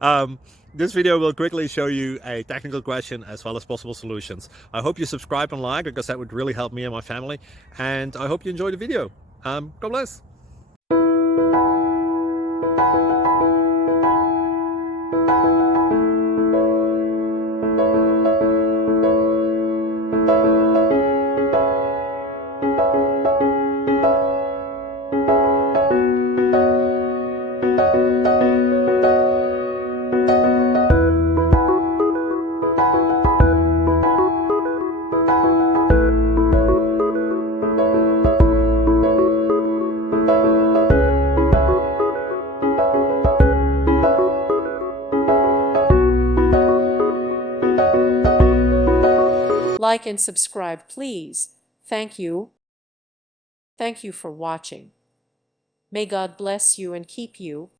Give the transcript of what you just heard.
um, this video will quickly show you a technical question as well as possible solutions. I hope you subscribe and like, because that would really help me and my family. And I hope you enjoy the video. God bless. Like and subscribe, please. Thank you. Thank you for watching. May God bless you and keep you.